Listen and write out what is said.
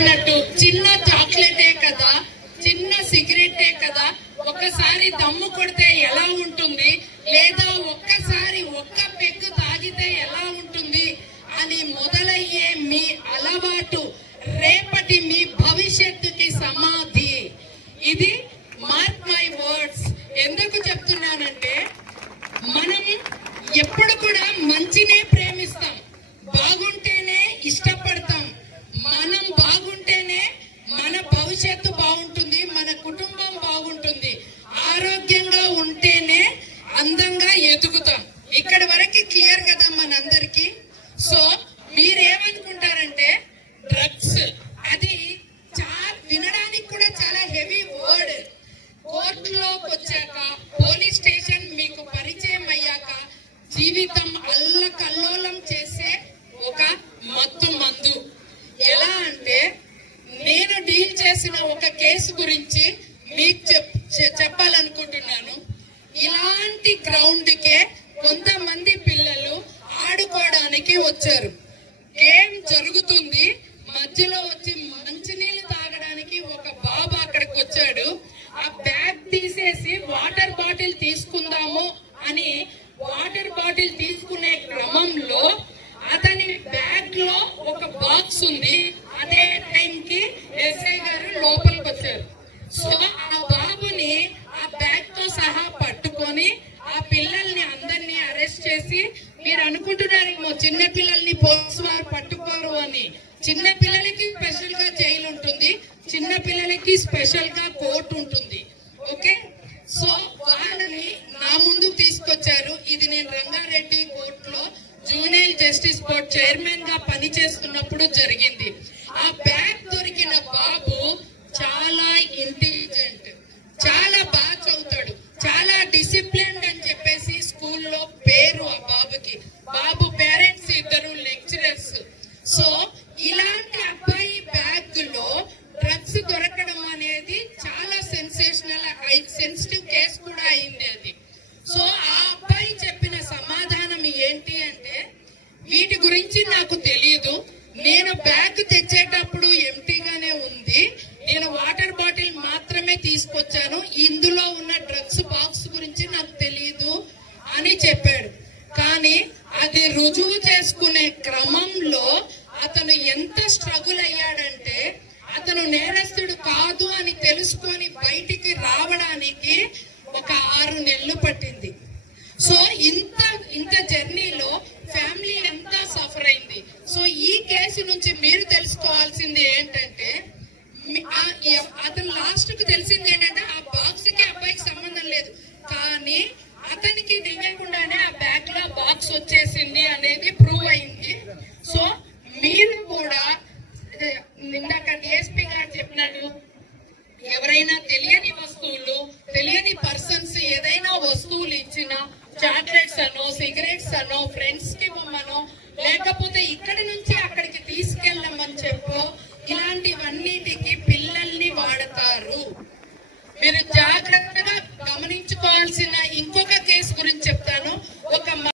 చెప్పినట్టు చిన్న చాక్లెటే కదా, చిన్న సిగరెట్టే కదా, ఒక్కసారి దమ్ము కొడితే ఎలా ఉంటుంది, లేదా ఒక్కసారి ఒక్క పెగ్గు తాగితే ఎలా ఉంటుంది అని మొదలయ్యే మీ అలవాటు రేపటి మీ భవిష్యత్తుకి సమాధి. ఇది మార్క్ మై వర్డ్స్. ఎందుకు చెప్తున్నానంటే మనం ఎప్పుడు కూడా మంచినే ప్రేమిస్తాం, బాగుంటేనే ఇష్టపడతాం. మనం బాగుంటేనే మన భవిష్యత్తు బాగుంటుంది, మన కుటుంబం బాగుంటుంది. ఆరోగ్యంగా ఉంటేనే అందంగా ఎదుగుతాం. ఇక్కడ వరకు క్లియర్ కదా మనందరికి. సో మీరేమనుకుంటారంటే డ్రగ్స్ అది వినడానికి కూడా చాలా హెవీ వర్డ్. కోర్టులోకి వచ్చాక, పోలీస్ స్టేషన్ మీకు పరిచయం అయ్యాక జీవితం అల్లకల్లోలం చేసే ఒక మత్తు మందు. ఎలా అంటే నేను డీల్ చేసిన ఒక కేసు గురించి మీకు చెప్పాలనుకుంటున్నాను. ఇలాంటి గ్రౌండ్ కే కొంతమంది పిల్లలు ఆడుకోవడానికి వచ్చారు. గేమ్ జరుగుతుంది, మధ్యలో వచ్చి మంచినీళ్ళు తాగడానికి ఒక బాబు అక్కడికి వచ్చాడు. ఆ బ్యాగ్ తీసేసి వాటర్ బాటిల్ తీసుకుందాము అని వాటర్ బాటిల్ తీసుకునే క్రమంలో అతని బ్యాగ్ లో ఒక బాక్స్ ఉంది. అదే టైంకి ఎస్ఐ గారు లోపలికి వచ్చారు. సో ఆ బాబుని ఆ బ్యాగ్ తో సహా పట్టుకొని ఆ పిల్లల్ని అందరినీ అరెస్ట్ చేసి, మీరు అనుకుంటున్నారేమో చిన్న పిల్లల్ని పోలీసు వారు పట్టుకోరు అని. చిన్న పిల్లలకి స్పెషల్ గా జైలు ఉంటుంది, చిన్న పిల్లలకి స్పెషల్ గా కోర్టు ఉంటుంది. ఓకే, సో వాళ్ళని నా ముందుకు తీసుకొచ్చారు. ఇది నేను రంగారెడ్డి కోర్టులో జూనియర్ జస్టిస్ బోర్డ్ చైర్మన్ గా పనిచేస్తున్నప్పుడు జరిగింది. ఆ బ్యాగ్ దొరికిన బాబు చాలా ఇంటెలిజెంట్, చాలా బాగా చదువుతాడు, చాలా డిసిప్లిన్ అని చెప్పేసి స్కూల్లో పేరు ఆ బాబుకి. బాబు పేరెంట్స్ ఇద్దరు లెక్చరర్స్. సో ఇలాంటి అబ్బాయి బ్యాగ్ లో డ్రగ్స్ దొరకడం అనేది చాలా సెన్సేషనల్, సెన్సిటివ్ కేసు కూడా అయింది అది. సో ఆ అబ్బాయి చెప్పిన సమాధానం ఏంటి అంటే, వీటి గురించి నాకు తెలియదు, నేను బ్యాగ్ తెచ్చేటప్పుడు ఎంటీగానే ఉంది, నేను వాటర్ బాటిల్ మాత్రమే తీసుకొచ్చాను, ఇందులో ఉన్న డ్రగ్స్ బాక్స్ గురించి నాకు తెలియదు అని చెప్పాడు. కానీ అది రుజువు చేసుకునే క్రమంలో అతను ఎంత స్ట్రగుల్ అయ్యాడంటే, అతను నేరస్తుడు కాదు అని తెలుసుకొని బయటికి రావడానికి ఒక 6 నెలలు పట్టింది. సో ఇంత జర్నీలో ఫ్యామిలీ అంతా సఫర్ అయింది. సో ఈ కేసు నుంచి మీరు తెలుసుకోవాల్సింది ఏంటంటే, అతను లాస్ట్ కు తెలిసింది ఏంటంటే ఆ బాక్స్ కి అబ్బాయికి సంబంధం లేదు, కానీ అతనికి తెలియకుండానే ఆ బ్యాగ్ లో బాక్స్ వచ్చేసింది అనేది ప్రూవ్ అయింది. సో మీరు కూడా ఇందాక డిఎస్పీ గారు చెప్పినట్టు ఎవరైనా తెలియని వస్తువులు, తెలియని పర్సన్స్ ఏదైనా వస్తువులు ఇచ్చినా, చాక్లెట్స్ అనో, సిగరెట్స్ అనో, ఫ్రెండ్స్ కి ఇవ్వమనో, లేకపోతే ఇక్కడి నుంచి అక్కడికి తీసుకెళ్ళమని చెప్పో, ఇలాంటివన్నిటికి పిల్లల్ని వాడతారు. మీరు జాగ్రత్తగా గమనించుకోవాల్సిన ఇంకొక కేసు గురించి చెప్తాను.